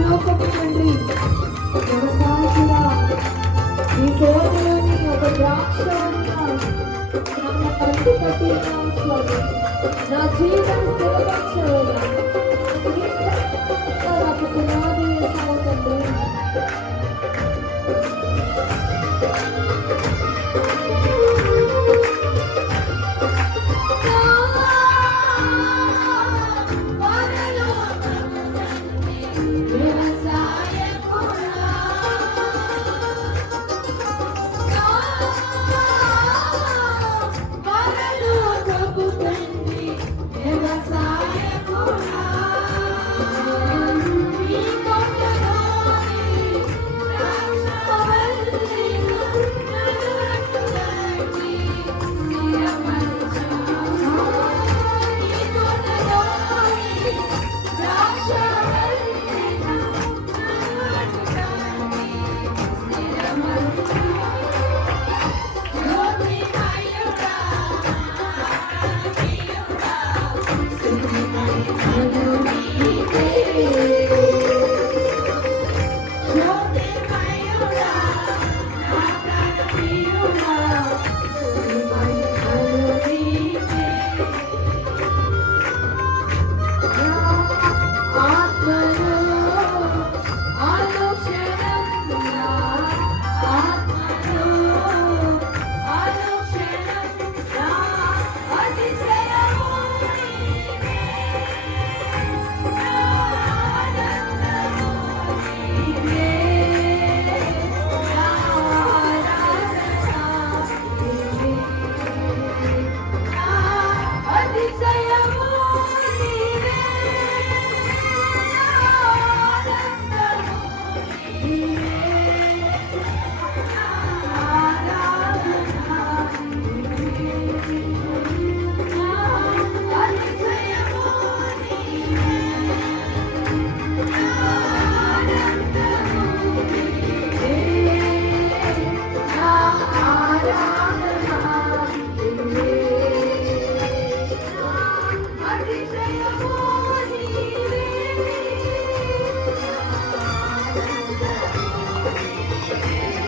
లోకపు తండ్రి వ్యవసాయకుడా నీ కోటలోని ఒక ద్రాక్ష నా జీవితం స్థిరపరిచి Thank you.